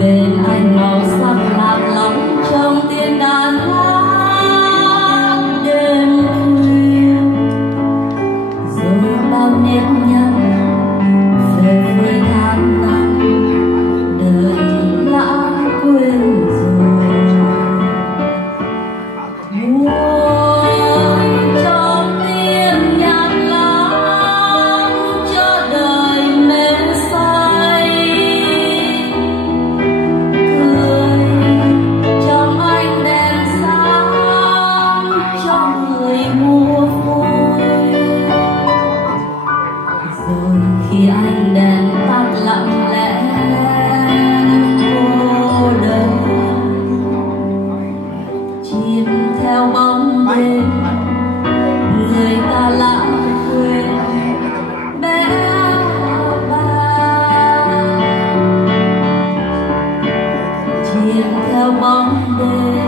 bên anh màu sắc lạc lõng trong tiếng đàn hát đêm khuya, rồi bao nếp nhăn về với tháng năm đời lãng quên rồi. Buồn trong tiếng nhạc lãng cho đời mê say, cười trong ánh đèn sáng cho người mua vui. Rồi khi ánh đèn tắt lặng lẽ cô đơn, chìm theo bóng đêm người ta lãng quên bé ba, chìm theo bóng đêm.